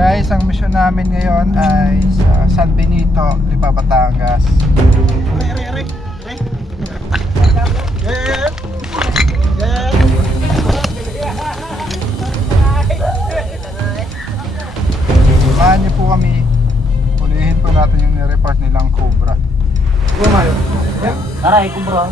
Guys, ang mission namin ngayon ay sa San Benito, Lipa, Batangas. Samahan niyo po kami. Ulihin po natin yung nireport nilang Cobra. Aray, kumbro.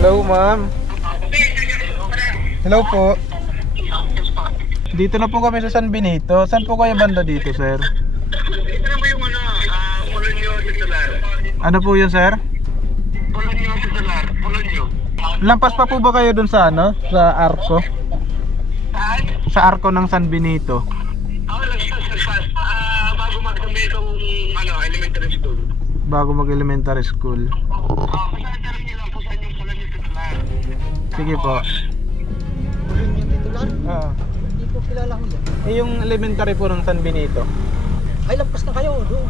Hello, ma'am. Hello po. Dito na po kami sa San Benito. Saan po kayo banda dito, sir? Ito na ba yung Polonio Titular? Ano po yun, sir? Polonio Titular, Polonio. Lampas pa po ba kayo dun sa ano? Sa Arco? Saan? Sa Arco ng San Benito. Lagpas. Bago mag-umi itong elementary school. Bago mag-elementary school. Pasalasarin niyo lang kung saan yung Polonio Titular. Sige po. Yung titular? Oo. Hindi ko kilala ko yan. Eh, yung elementary po ng San Benito. Ay, lampas na kayo. Doon.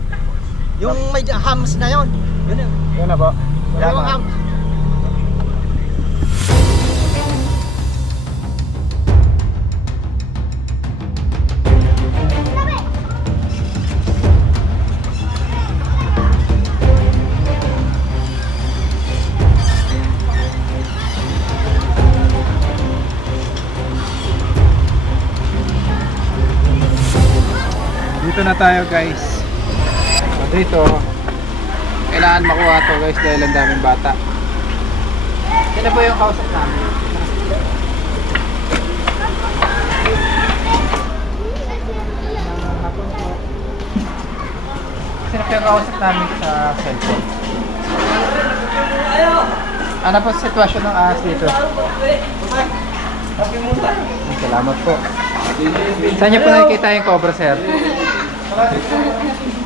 Yung may hams na yon. Yun yun. Yan na po. Yan Yung na. hams. Dito na tayo, guys. So, dito kailangan makuha to, guys, dahil ang daming bata. Sino po yung kausap namin? Sino po yung kausap namin sa cellphone? Ano po sa sitwasyon ng ahas dito? Salamat po. Saan niyo po nakikita yung cobra, sir?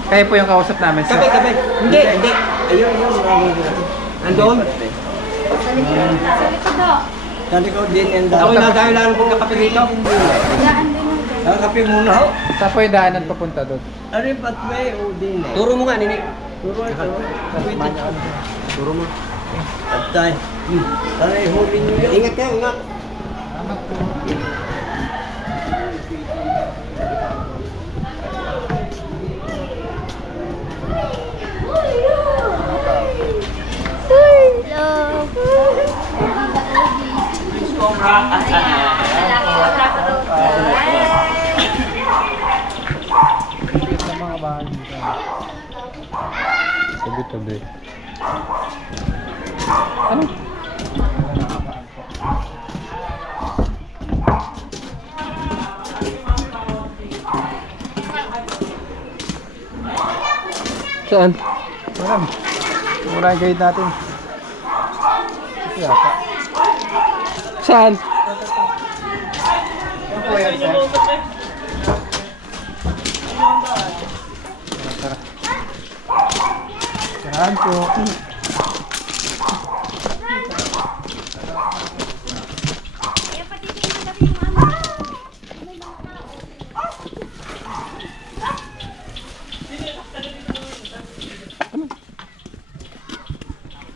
Kayo po yung kausap namin, sir. Kape. Hindi. Ayun. Andun? Sa likod din. Ako na dahil lang po kape dito. Kape muna ho. Saan po yung daanan papunta doon? Ano yung pathway o din eh? Turo mo nga, Nini. Turo ito. Turo mo. Patay. Aray, huli nyo yun. Ingat ka, ingat. Salamat po. Sa mga bahay dito. Tabi-tabi. Ano? Saan? Wala. Wala yung guide natin. Ito yata. Saan? Yan po yan, sir. Tara. Saan po?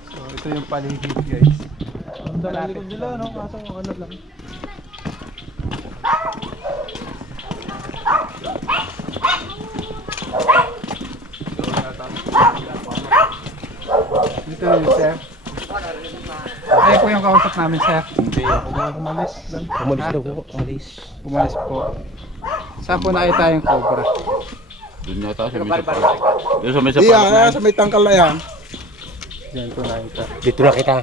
So, ito yung paligid, guys. Ang dalikod nila, no? Kaso ano lang. Dito yun, sir. Ay po yung kausap namin, sir. Hindi ako na umalis. Umalis daw ko. Umalis. Umalis po. Saan po nakita yung cobra? Doon yata sa may sapatos. Doon sa may Iya, sapatos. sa may tangkal na yan. Diyan po nakita. Dito na kita.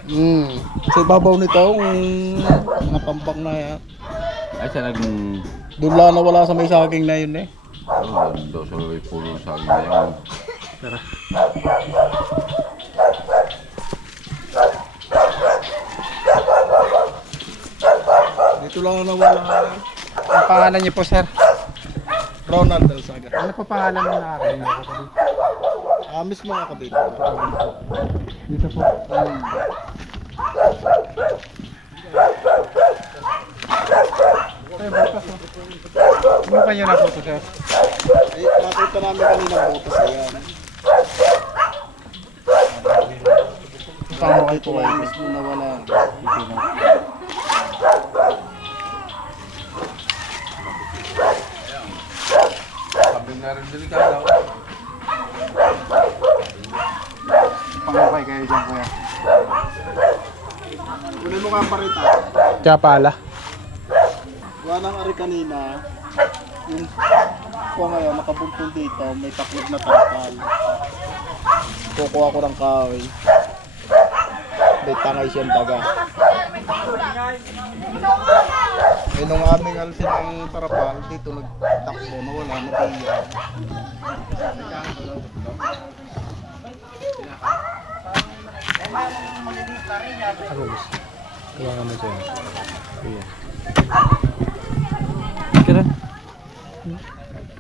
Sa ibabaw nito, mga pampang na yan. Ay, siya Doon lang nawala sa may saging na yun eh. doon daw sa may pulo sa akin na yan. Tara. Ito lang ang nawala. Ang pangalan niyo po, sir? Ronald Alsaga. Ano po pangalan ng nakakarinig? Mismo nga kabit. Dito po. Ay, butas oh. Ano kayo na po, sir? Nakita namin kanina butas ayan. Pangmukay po kayo. Mismo nawala. Sabi nga rin delikado. Pangmukay kayo dyan, kuya. Kunin mo kang parita. Kaya pala. Wala nang ari kanina. Yung kuha ngayon, nakabuntong dito, may taklog na tapal. Kukuha ko ng kahoy. May tangay siyang daga. Eh, nung aming alsin ang tarapal, dito nagtakbo, nawala, natiya. Agos. Kuha ka mo dyan. Kuya. Kira.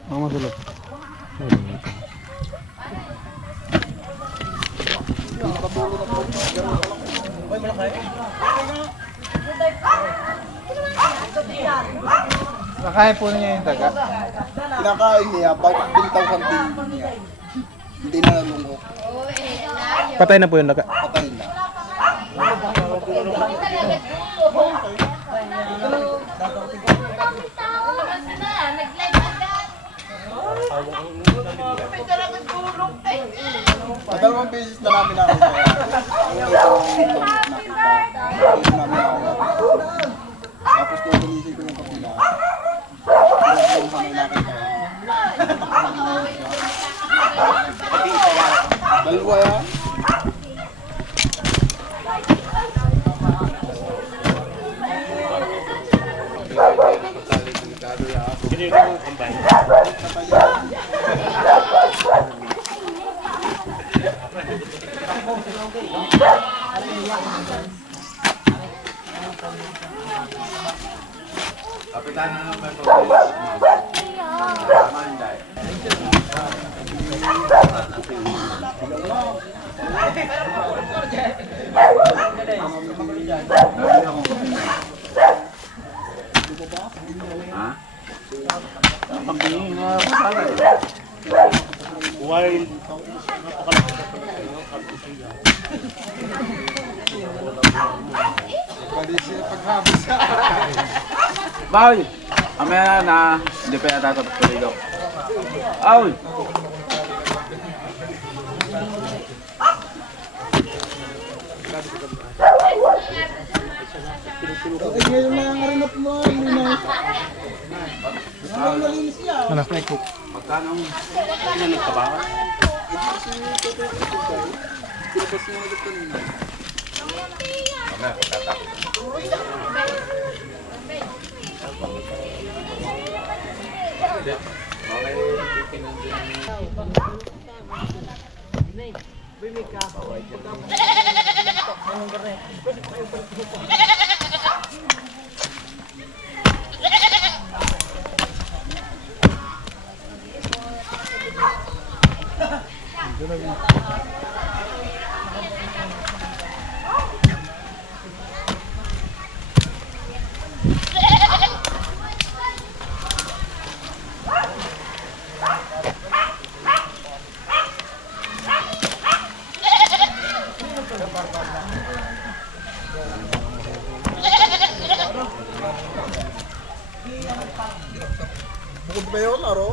Ako masulot. Nakain po niya yung daga. Kinakain niya, bakit bintaw kang niya. Hindi na nalungok, Patay na po yung daga. patay na. Dalawang beses na namin nakita. Tapos kung tulisig ko yung kapila, yung kami nakita. Dalawa yan. Kapitan na naman pag Ha? Pambingin nga masala. Wild. Pwede siya paghabos sa Bawi! Amaya na, hindi pa yata tapos tuligaw. Aul! Ay, ngayon na ang arinap mo. Linas. Ang malinis yan. Ano? Magkano ang Pinabas niya agad kanina. Bukod ba yun, Aro?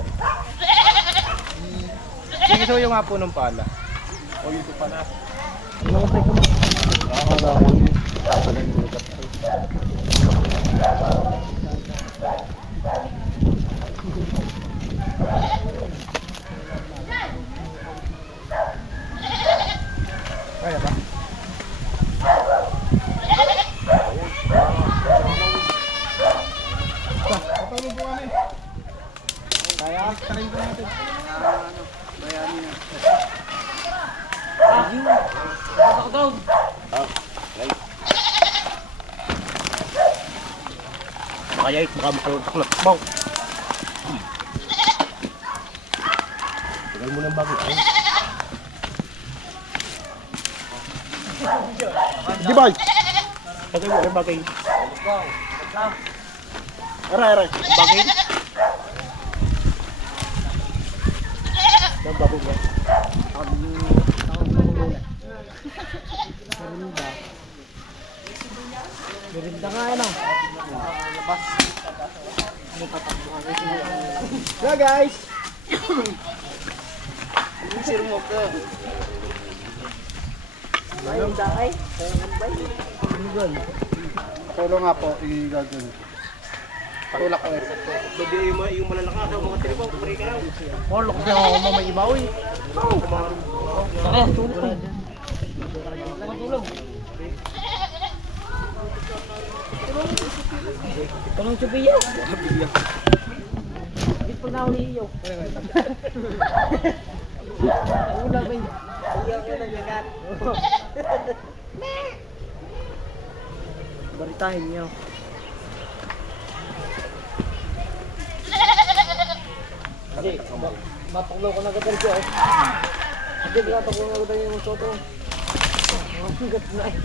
Sinisuyo nga po ng pala. O, ito pa na. Kaya ba? Patalo po kami. Kaya, tarin ko natin. Bayani na. Kaya baka makalot-taklot. Baw. Tagal mo ng bago. Di ba? Tagal mo ng bagay. Aray. Bagay. Ng bago mo. Merinda nga yan ah. Yeah guys! Tulo nga po, i-gagawin. Tulak ko eh. Sabi yung malalaka daw mga telepo, pari ka daw. Loko siya ako may ibaw eh. Tulog. Tulong chubiyo. Di pa na uliyo. Ulam ba yun? Ayaw ko na lagat. Baritahin niyo. Kasi, mapaklo ko na agad siya eh. Hindi, mapaklo na agad yung soto. Mabigat na eh.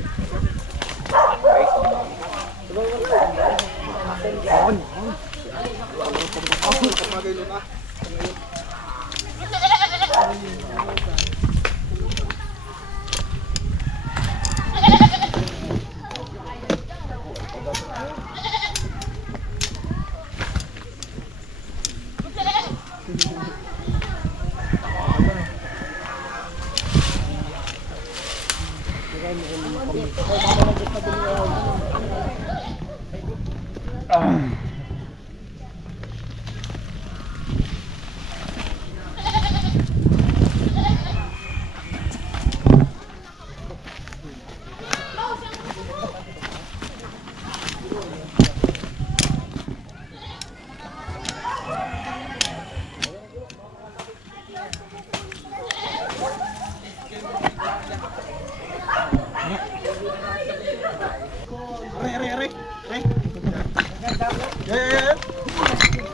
Aray.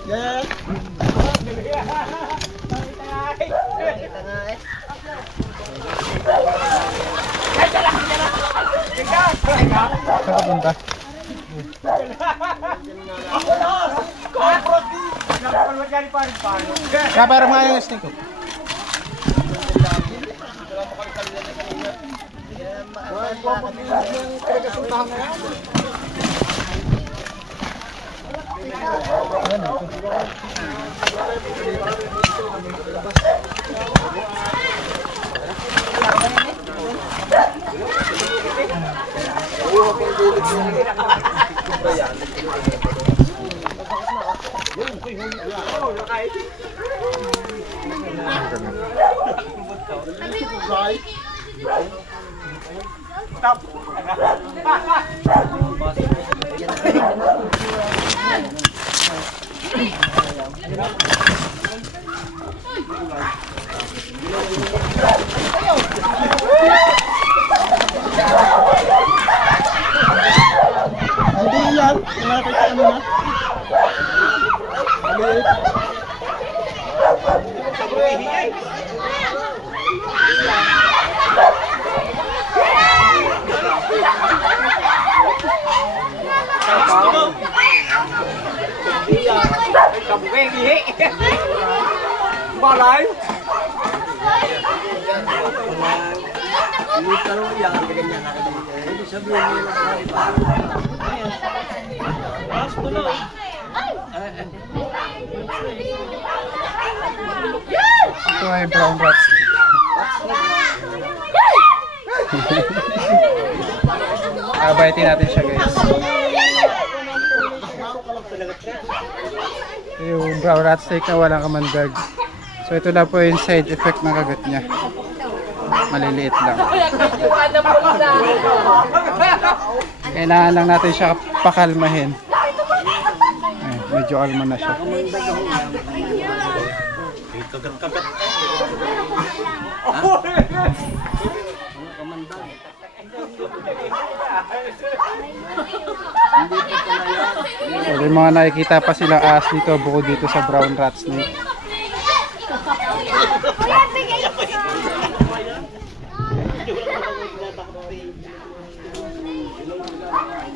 Yeah. Saan ka punta? Kaya parang nga yung snake ko. Hindi yan. Malapit sa ano na. Maliit. Kabugeng ihi. Balay. Ini kalau yang ganyan na hindi sabihin niyo na Mas tuloy. Ito ay brown rats. Abayitin natin siya guys. Ito yung brown rat snake na walang kamandag. So ito na po yung side effect ng kagat niya. Maliliit lang. Kailangan lang natin siya pakalmahin. Ay, medyo alma na siya. So May mga nakikita pa silang ahas dito bukod dito sa brown rat snake.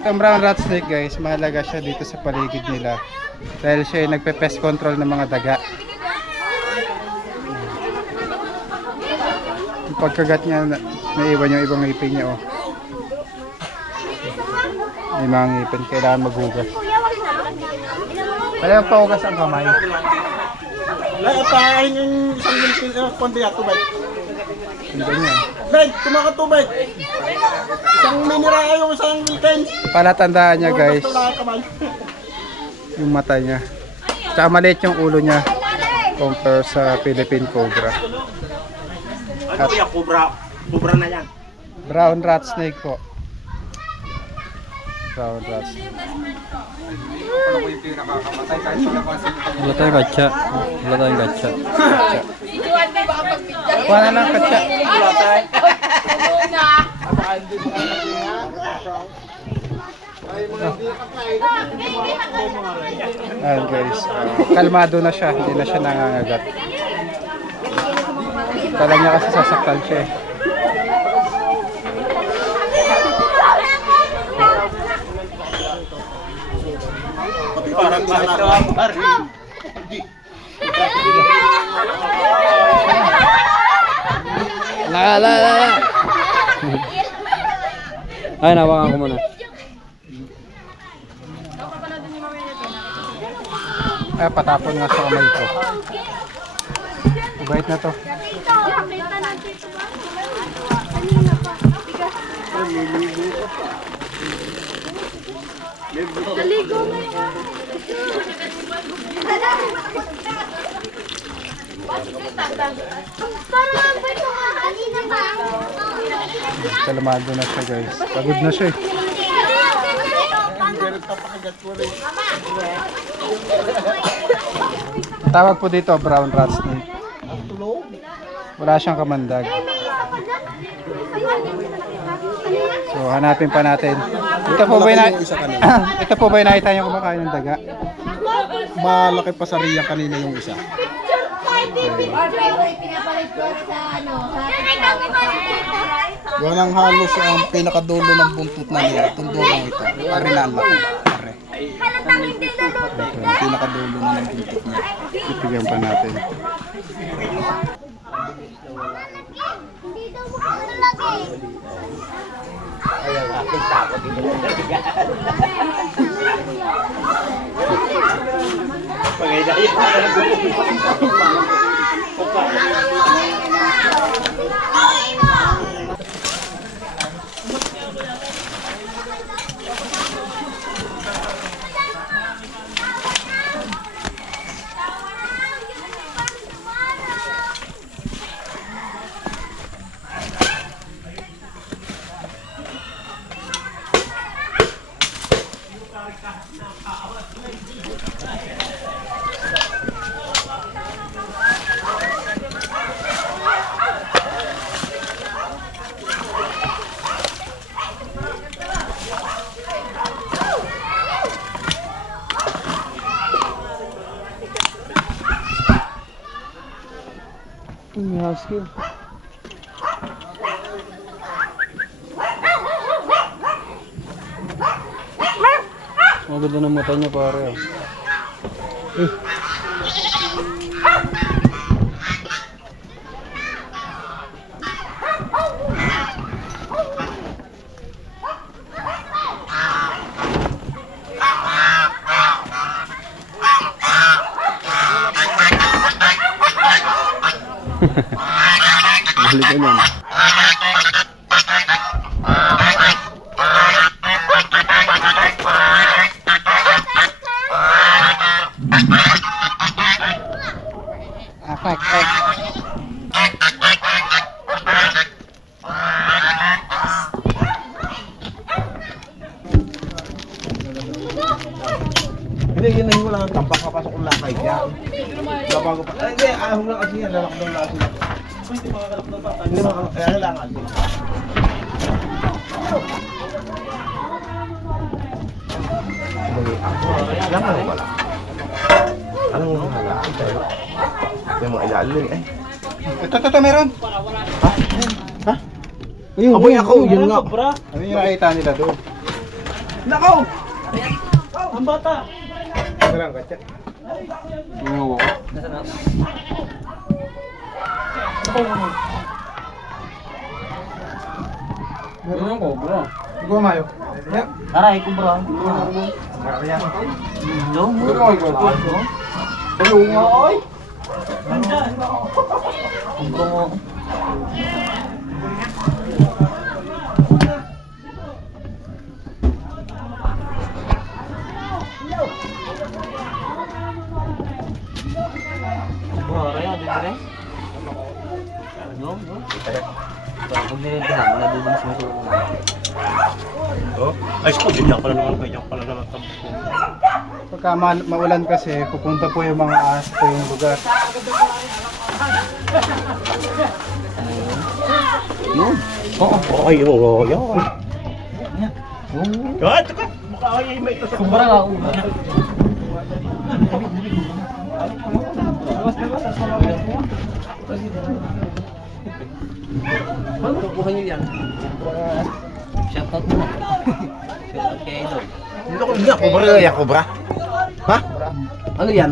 Itong brown rat snake guys, mahalaga siya dito sa paligid nila dahil siya ay nagpe-pest control ng mga daga. Yung pagkagat niya, naiwan yung ibang ngipin niya oh. May mga ngipin, kailangan maghugas. Kaya pahugas ang kamay. Nakapain yung isang mintin konti ato ba? Hindi niya. Bed, kumakatubig. Isang minira yung isang weekend. Palatandaan niya guys, yung mata niya. Tsaka maliit yung ulo niya compare sa Philippine Cobra. Ano kuya, cobra na yan. Brown rat snake po. Brown rat snake. Wala tayong gatsa. Wala tayong gatsa. Kuha na lang katsa. Ayan guys, kalmado na siya, hindi na siya nangangagat. Kala niya kasi sasaktan siya eh. Parang Ay, nawakan ko muna. Ay, patapon nga sa kamay ko. Mabait na to. Naligo na yan. Parang ang bait ko nga. Kanina ba? Kalmado na siya guys. Pagod na siya eh. Tawag po dito brown rat snake. Wala siyang kamandag. So hanapin pa natin. Ito po ba ito po ba yung nakita niyo kumakain ng daga? malaki pa sa riyan kanina yung isa. Yan ang halos ang pinakadulo ng buntot na nila. Itong dulong ito. Pare na ang laki. Pare. Ang pinakadulo na ng buntot niya. Ipigyan pa natin. Ayaw aking takot dito na naligaan. Pangay-daya na Husky. Maganda ng mata niya pare. Balik ka niyan. Afak. Hindi, yun na yung wala ng tampak. Papasok kong lakay dyan. Bago pa. Ay, hindi. Ahong lang kasi yan. Lalakdaw na kasi. Hindi makakalakdaw pa. Hindi makakalakdaw. Kaya kailangan. Yan ka wala. Anong wala? Yung mga ilalim eh. Ito, meron. Ha? Ayun, Aboy ako, yun nga. Ano yung nakita nila doon? Nakaw! Ang bata! Meron, katya. Gumawa ko. Meron ko, bro. Gumayo. Aray, kubra. Ay,sko, diyan pala naman, diyan pala naman. Pagka maulan kasi, pupunta po yung mga ahas po yung lugar. Yun. Oo, ay, oo, yun. Yan, teka. Baka ay, may ito sa kubra nga. Ano kukuha niyo yan? Shoutout mo. Shoutout kay Idol. Hindi ako, kubra yan, kubra. Ha? Ano yan?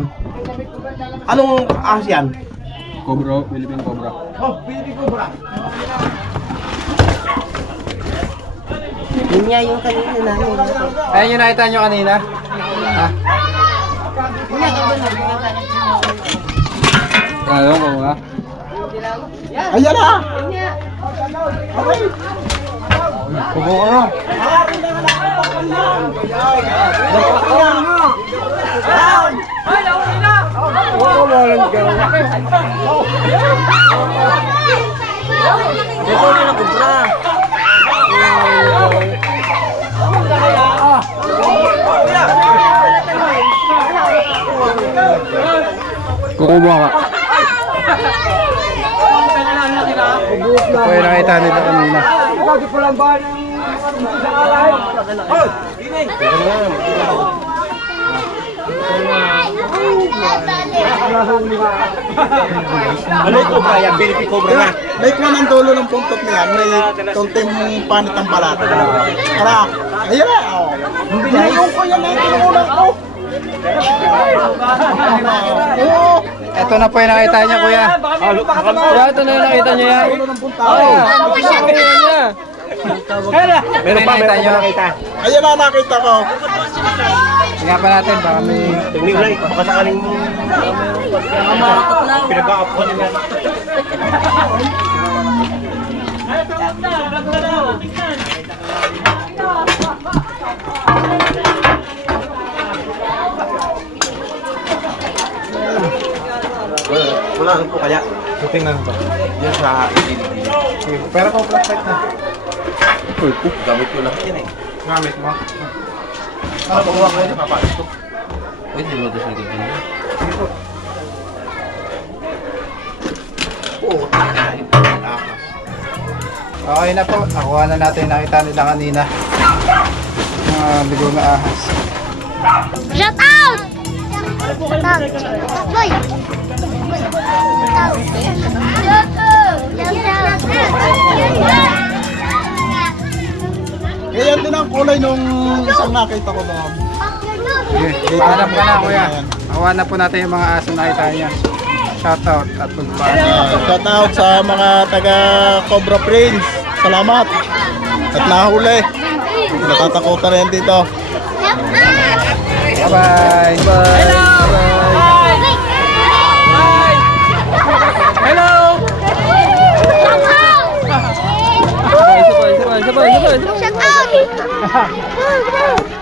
Anong ahas yan? Cobra, Philippine Cobra. Oh, Philippine Cobra. Yun nga yung kanina namin. Ayun yung nakita nyo kanina? Ha? Ayaw ko nga. Ayan na! Kubo ko na. Ito na kubra. Kukuha ka. Ito po yung nakita nila kanina. Ano yung cobra yan? Philippine Cobra na. May kuha ng dulo ng puntot niyan, may konting panit ang balat. Tara! Ayan na! Oh. Binayon ko yan eh, pinukulang ko! Oo! Ito na po yung nakita niya, kuya. Kuya, ito na yung nakita niya yan. Dulo ng punta. Meron pa, nakita niyo. Ayan na, nakita ko. Tingnan pa natin, baka may... Tingnan lang, baka sakaling pinag-aapuan niya. Wala, ano po kaya? Tingnan ba? Diyan sa Pero kung flashlight na. gamit ko lahat yan eh. Gamit mo. Ano po ba kayo? Papalit ko. Pwede mo ito sa ligin mo. Oo, Okay na po. Nakuha na natin yung nakita nila kanina. Mga bigo na ahas. Shout out! Shout out! Boy! Ayan din ang kulay nung isang nakita ko doon. Sige, hanap ka na, kuya. Nakuha na po natin yung mga aso na nakita niya. Shoutout at magpapalala. Shout out sa mga taga Cobra Prince. Salamat. At nahuli. Natatakutan na yan dito. Bye-bye. Hello! Shout out!